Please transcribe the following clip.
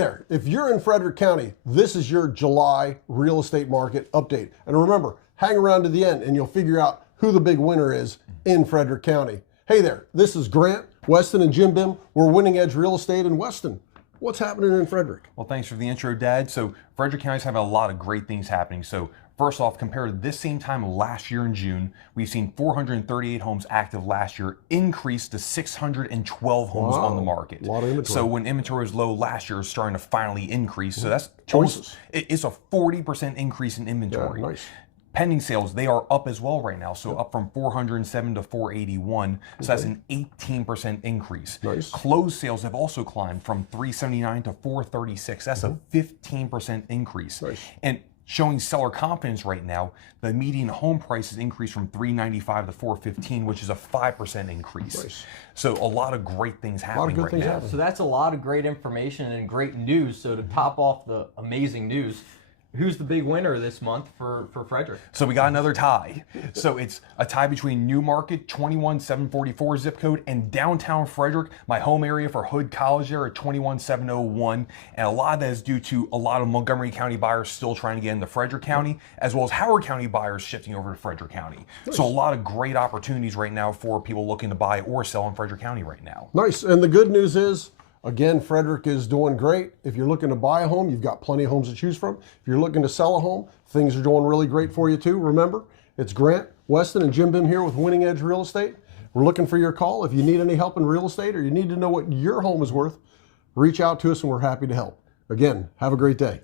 there, if you're in Frederick County, this is your July real estate market update. And remember, hang around to the end and you'll figure out who the big winner is in Frederick County. Hey there, this is Grant, Weston, and Jim Bim. We're Winning Edge Real Estate in Weston. What's happening in Frederick? Well, thanks for the intro, Dad. So Frederick County's having a lot of great things happening. So first off, compared to this same time last year in June, we've seen 438 homes active last year increase to 612 homes on the market. A lot of inventory. So when inventory was low last year, it's starting to finally increase. So that's choices. It's a 40% increase in inventory. Yeah, nice. Pending sales, they are up as well right now. So up from 407 to 481. So that's an 18% increase. Nice. Closed sales have also climbed from 379 to 436. That's a 15% increase. Nice. And showing seller confidence right now, the median home price has increased from 395 to 415, which is a 5% increase. Nice. So a lot of great things happening good right things now. happening. So that's a lot of great information and great news. So to top off the amazing news, who's the big winner this month for Frederick? So we got another tie. So it's a tie between Newmarket, 21744 zip code, and downtown Frederick, my home area for Hood College there at 21701. And a lot of that is due to a lot of Montgomery County buyers still trying to get into Frederick County, as well as Howard County buyers shifting over to Frederick County. Nice. So a lot of great opportunities right now for people looking to buy or sell in Frederick County right now. Nice. And the good news is, again, Frederick is doing great. If you're looking to buy a home, you've got plenty of homes to choose from. If you're looking to sell a home, things are doing really great for you too. Remember, it's Grant, Weston, and Jim Bim here with Winning Edge Real Estate. We're looking for your call. If you need any help in real estate or you need to know what your home is worth, reach out to us and we're happy to help. Again, have a great day.